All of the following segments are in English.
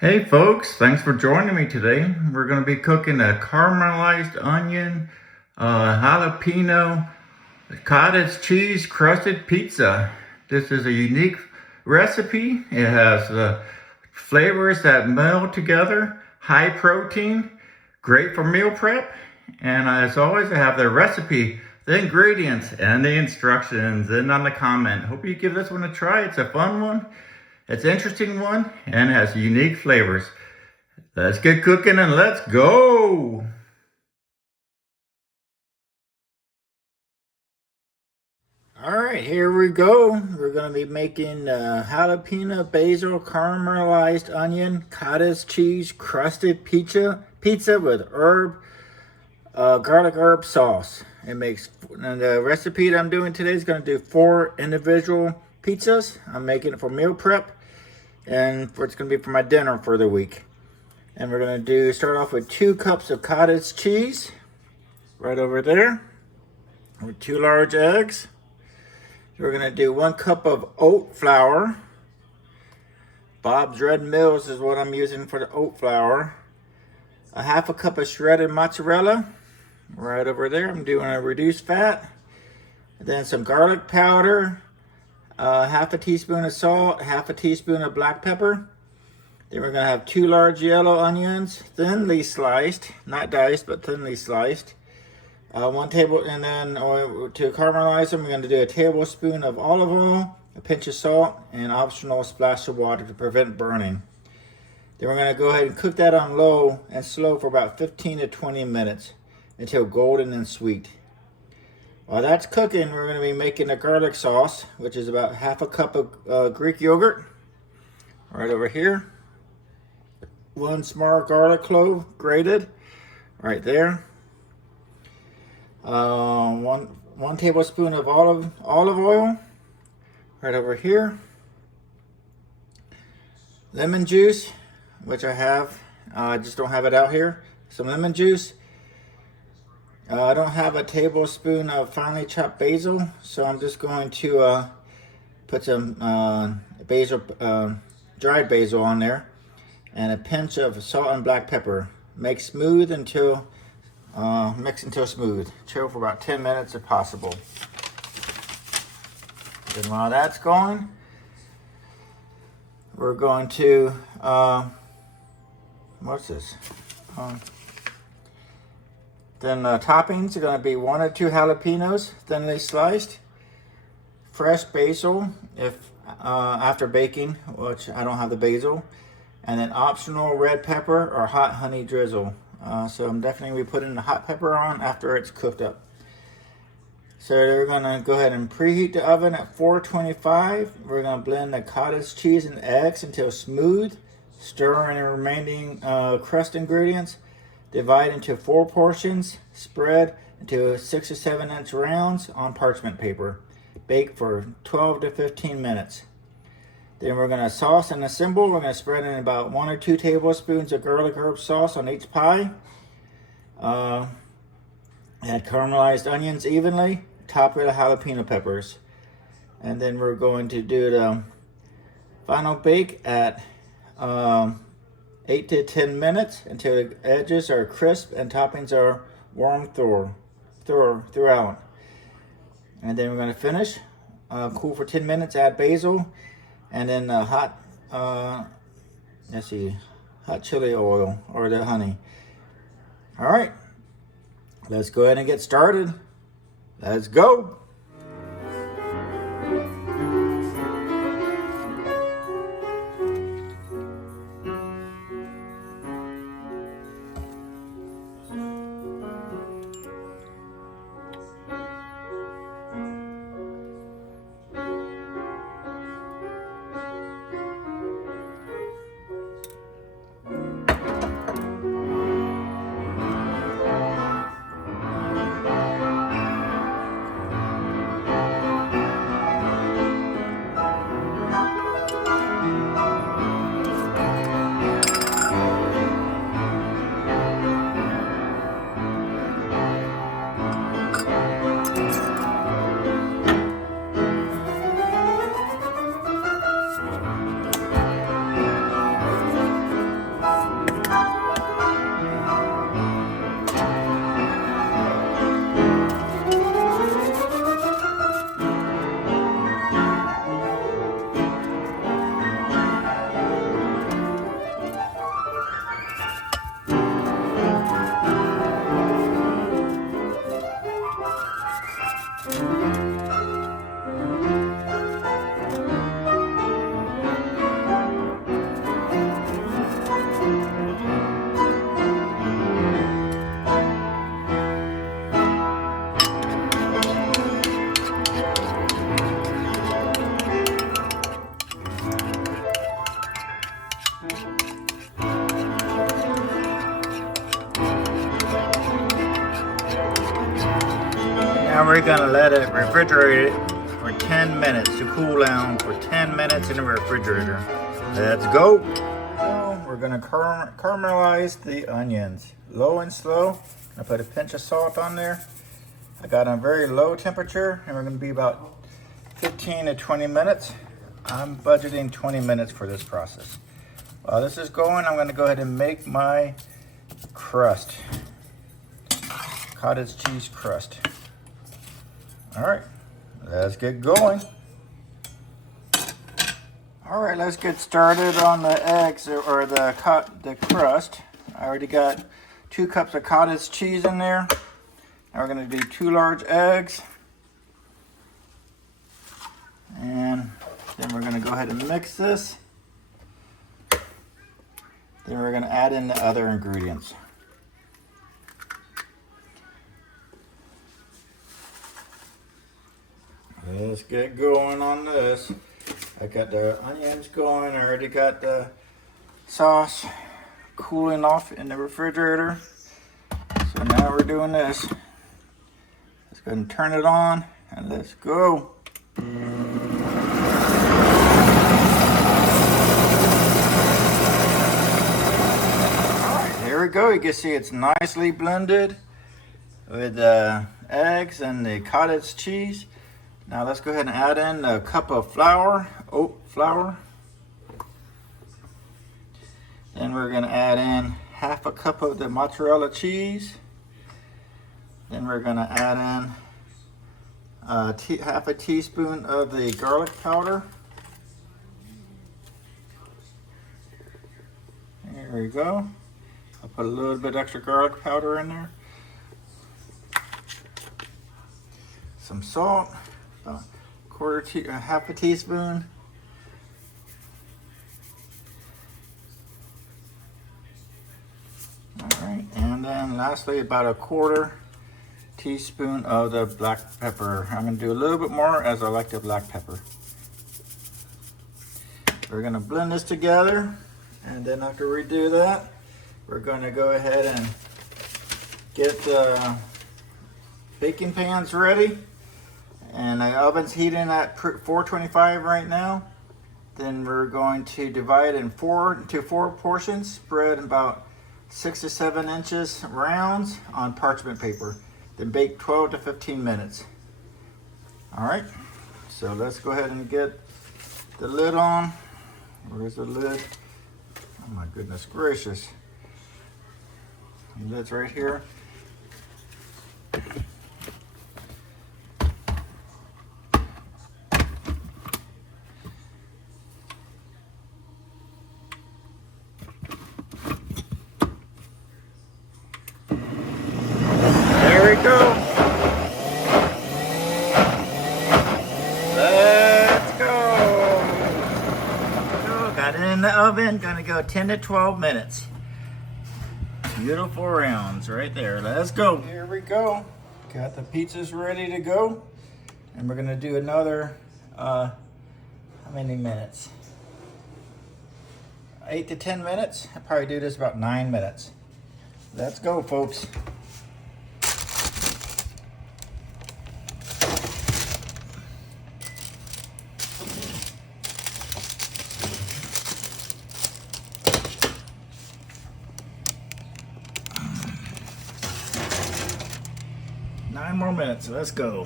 Hey folks, thanks for joining me today. We're going to be cooking a caramelized onion, jalapeno, cottage cheese crusted pizza. This is a unique recipe. It has flavors that meld together, high protein, great for meal prep. And as always, I have the recipe, the ingredients, and the instructions in on the comment. Hope you give this one a try. It's a fun one. It's an interesting one and has unique flavors. Let's get cooking and let's go. All right, here we go. We're going to be making jalapeno, basil, caramelized onion, cottage cheese, crusted pizza with garlic herb sauce. And the recipe that I'm doing today is going to do 4 individual pizzas. I'm making it for meal prep, and it's going to be for my dinner for the week. And we're going to start off with 2 cups of cottage cheese right over there with 2 large eggs. We're going to do 1 cup of oat flour. Bob's Red Mills is what I'm using for the oat flour. A 1/2 cup of shredded mozzarella right over there. I'm doing a reduced fat. And then some garlic powder, 1/2 teaspoon of salt, 1/2 teaspoon of black pepper. Then we're going to have 2 large yellow onions, thinly sliced, not diced, but thinly sliced. 1 table, and then to caramelize them, we're going to do a tablespoon of olive oil, a pinch of salt, and optional splash of water to prevent burning. Then we're going to go ahead and cook that on low and slow for about 15 to 20 minutes until golden and sweet. While that's cooking, we're going to be making a garlic sauce, which is about 1/2 cup of Greek yogurt, right over here. 1 small garlic clove, grated, right there. 1 tablespoon of olive oil, right over here. Lemon juice, which I have. I just don't have it out here. Some lemon juice. I don't have a tablespoon of finely chopped basil, so I'm just going to put some dried basil on there, and a pinch of salt and black pepper. Make smooth until mix until smooth. Chill for about 10 minutes if possible. Then while that's going, we're going to what's this? Then toppings are going to be 1 or 2 jalapenos, thinly sliced. Fresh basil, if after baking, which I don't have the basil. And then optional red pepper or hot honey drizzle. So I'm definitely going to be putting the hot pepper on after it's cooked up. So we're going to go ahead and preheat the oven at 425. We're going to blend the cottage cheese and eggs until smooth. Stir in the remaining crust ingredients. Divide into 4 portions. Spread into 6 or 7 inch rounds on parchment paper. Bake for 12 to 15 minutes. Then we're going to sauce and assemble. We're going to spread in about 1 or 2 tablespoons of garlic herb sauce on each pie. Add caramelized onions evenly. Top with the jalapeno peppers. And then we're going to do the final bake at 8 to 10 minutes until the edges are crisp and toppings are warm throughout. And then we're going to finish. Cool for 10 minutes. Add basil. And then hot chili oil or the honey. All right, let's go ahead and get started. Let's go. we're gonna let it refrigerate for 10 minutes to cool down for 10 minutes in the refrigerator. Let's go. We're gonna caramelize the onions, low and slow. I put a pinch of salt on there. I got on very low temperature, and we're gonna be about 15 to 20 minutes. I'm budgeting 20 minutes for this process. While this is going, I'm gonna go ahead and make my crust. Cottage cheese crust. All right, let's get going. All right, let's get started on the eggs or the crust. I already got 2 cups of cottage cheese in there. Now we're gonna do 2 large eggs. And then we're gonna go ahead and mix this. Then we're gonna add in the other ingredients. Let's get going on this. I got the onions going. I already got the sauce cooling off in the refrigerator. So now we're doing this. Let's go ahead and turn it on and let's go. Alright, here we go. You can see it's nicely blended with the eggs and the cottage cheese. Now let's go ahead and add in a cup of flour, oat flour. Then we're going to add in half a cup of the mozzarella cheese. Then we're going to add in half a teaspoon of the garlic powder. There we go. I'll put a little bit extra garlic powder in there. Some salt. Half a teaspoon. All right, and then lastly about a 1/4 teaspoon of the black pepper. I'm gonna do a little bit more as I like the black pepper. We're gonna blend this together, and then after we do that, we're gonna go ahead and get the baking pans ready. And the oven's heating at 425 right now. Then we're going to divide into 4 portions, spread about 6 to 7 inches rounds on parchment paper. Then bake 12 to 15 minutes. All right, so let's go ahead and get the lid on. Where's the lid? Oh my goodness gracious. The lid's right here. Go. Let's go. Got it in the oven. Gonna go 10 to 12 minutes. Beautiful rounds right there. Let's go. Here we go. Got the pizzas ready to go. And we're gonna do another, how many minutes? 8 to 10 minutes. I'll probably do this about 9 minutes. Let's go, folks. More minutes. Let's go.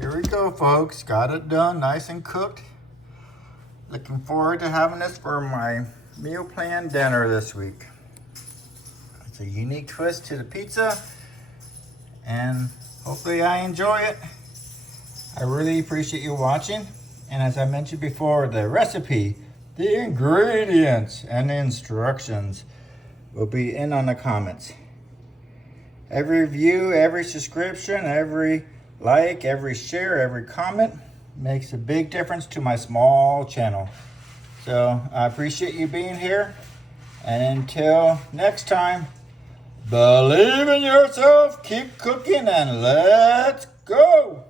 Here we go, folks. Got it done, nice and cooked. Looking forward to having this for my meal plan dinner this week. It's a unique twist to the pizza, and hopefully I enjoy it. I really appreciate you watching, and as I mentioned before, the recipe, the ingredients, and the instructions will be in on the comments. Every view, every subscription, every like, every share, every comment makes a big difference to my small channel. So I appreciate you being here. And until next time, believe in yourself, keep cooking, and let's go.